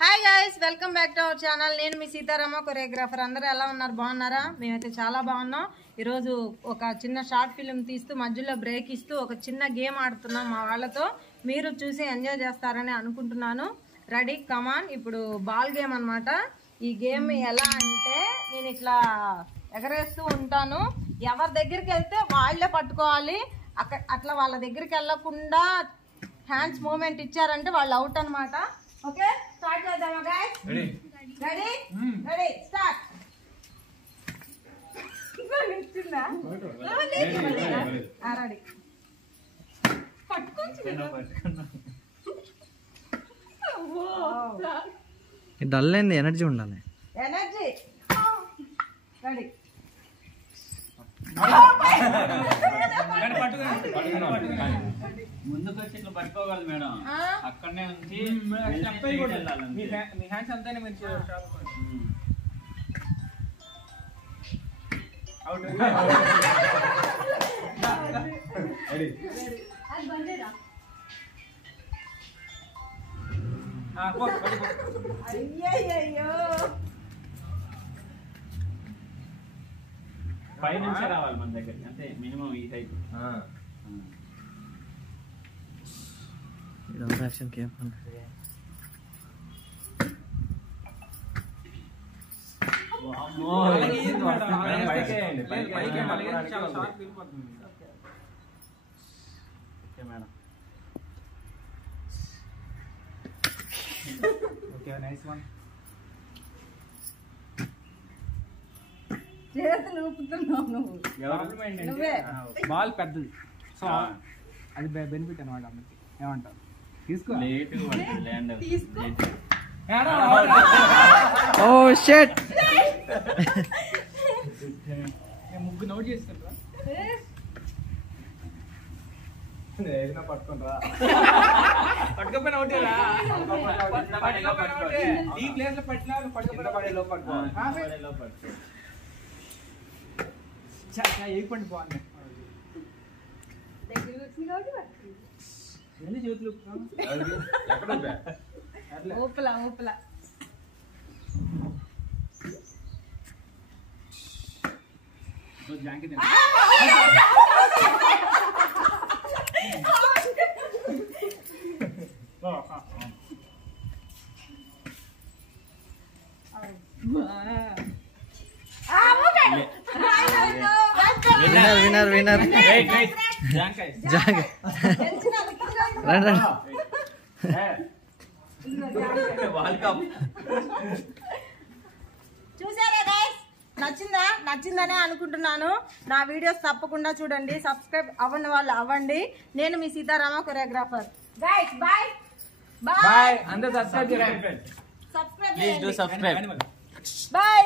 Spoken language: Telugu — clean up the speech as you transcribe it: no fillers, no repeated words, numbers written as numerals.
Hi guys, welcome back to our channel. నేను మీ సీతారామ కొరియోగ్రాఫర్. అందరూ ఎలా ఉన్నారు? బాగున్నారా? మేమైతే చాలా బాగున్నాం. ఈరోజు ఒక చిన్న షార్ట్ ఫిల్మ్ తీస్తూ మధ్యలో బ్రేక్ ఇస్తూ ఒక చిన్న గేమ్ ఆడుతున్నాం మా వాళ్ళతో. మీరు చూసి ఎంజాయ్ చేస్తారని అనుకుంటున్నాను. రెడీ, కమాన్. ఇప్పుడు బాల్ గేమ్ అన్నమాట. ఈ గేమ్ ఎలా అంటే నేను ఇట్లా ఎగరేస్తూ ఉంటాను. ఎవరి దగ్గరికి వెళ్తే వాళ్ళే పట్టుకోవాలి. అట్లా వాళ్ళ దగ్గరికి వెళ్ళకుండా హ్యాండ్స్ మూమెంట్ ఇచ్చారంటే వాళ్ళు అవుట్ అన్నమాట. ఓకే, స్టార్ట్ చేద్దామా guys? Ready ready start. Ready, dull అయింది, ఎనర్జీ ఉండాలి. ఎనర్జీ. రెడీ, ముందుకు వచ్చి ఇట్లా పట్టుకోగలదు మేడం. అక్కడనే ఉంచి మీ హ్యాండ్స్ అంతానే మంచిగా అయ్యయ్యో, పై నుంచి రావాలి మన దగ్గరికి, అంతే. మినిమం ఈ హైట్. చేతులు ఊపుతున్నావు నువ్వు. నువ్వే. బాల్ పెద్దది, సో అది బెనిఫిట్ అనమాట. అమ్మకి ఏమంటారు? తీసుకో. ఓ షట్, ముగ్గు నోట్ చేస్తారా? పట్టుకోరా, పట్టుకపోయినా ఒకటేరా. ఈ ప్లేస్ లో పట్టినా ఏ పండి బాగుంది. చేతులు ఊపలా ఊపలా. జాంకి విన్నర్ విన్నర్ విన్నర్. చూసారా గైస్? నచ్చిందనే అనుకుంటున్నాను. నా వీడియోస్ తప్పకుండా చూడండి. సబ్స్క్రైబ్ అవ్వని వాళ్ళు అవ్వండి. నేను మీ Sitarama choreographer. Guys bye bye. అందరూ సబ్స్క్రైబ్ చేయండి. Subscribe please do subscribe. Bye.